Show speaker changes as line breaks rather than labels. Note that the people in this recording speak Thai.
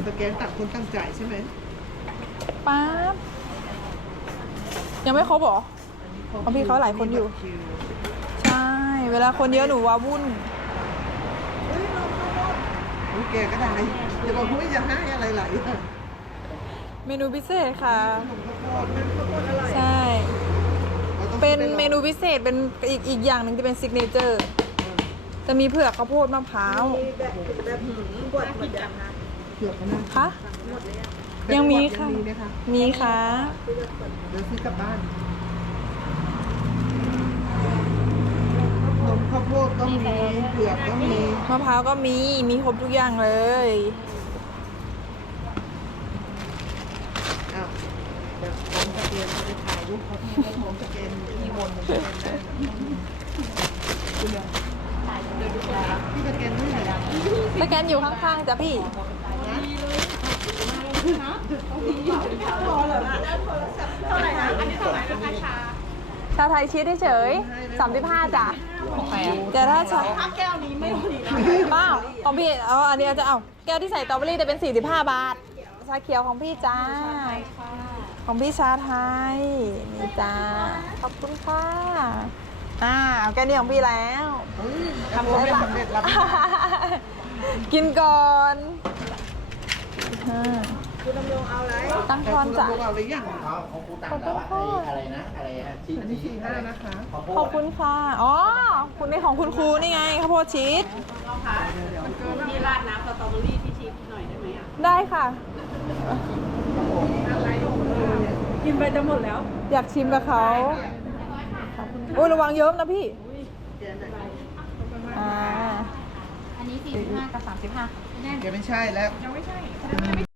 สแกนต่างคนต่างจ่ายใช่ไหม
ป๊าบยังไม่ครบเหรอของพี่เขาหลายคนอยู่ ใช่ เวลาคนเยอะหนูว่าวุ่น
โอเคก็ได้อย่าบอกว่าจะให้อะไรไหล
เมนูพิเศษค่ะ
ขนมข้าวโพดเป็นข้าวโพดอะไร
ใช่ เป็นเมนูพิเศษเป็นอีกอย่างหนึ่งที่เป็นซิกเนเจอร์ จะมีเผือกข้าวโพดมะพร้าว
แบบบดหมดยังคะเผือกนะ
คะยังมีค่ะ
มีไหมคะ
มีค่ะ
เดี๋ยวซื้อกลับบ้านนมข้าวโพดก็มีเผือกก็มี
มะพร้าวก็มีครบทุกอย่างเลย
อ้าวเดี๋ยวผมสแกนจะไปถ่ายรูปเขาให้ผมสแกนที่บนผมสแกนได้พี่สแกนที่ไหนอ่ะ
สแกนอยู่ข้างๆจ้ะพี่
เท่าไหร่นะอันนี้เท่าไหร่นะคะชา
ชาไทยชีสเฉย35จ้ะแต่ถ้าชา
แก้วนี้ไม่ดีนะ
เปล่าของพี่อันนี้จะเอาแก้วที่ใส่สตรอเบอรี่จะเป็น45 บาท ชาเขียวของพี่จ้า ของพี่ชาไทย นี่จ้า ขอบคุณค่ะเอาแก้วนี้ของพี่แล้ว
ทำไม่สำเร็จรับ
กินก่อน
คุณดำรงเอาอะไร
ตั้งทอนจ้ะ
เอาหรือยัง
ของครูตังแล้วอะไรนะอะไรฮะชิ้น
อันนี้45นะคะ
ขอบคุณค่ะ อ๋อ คุณนี่ของคุณครูนี่ไงข้าวโพดชีส
ที่ราดน้ำสตรอเบอรี่ที่ชีสหน่อยได้ไหมอ่ะ
ได้ค่ะ
กินไปจะหมดแล้ว
อยากชิมกับเขาโอ้ยระวังเยิ้มนะพี่
อันนี้45กับ35
แกไม่ใช่แล้ว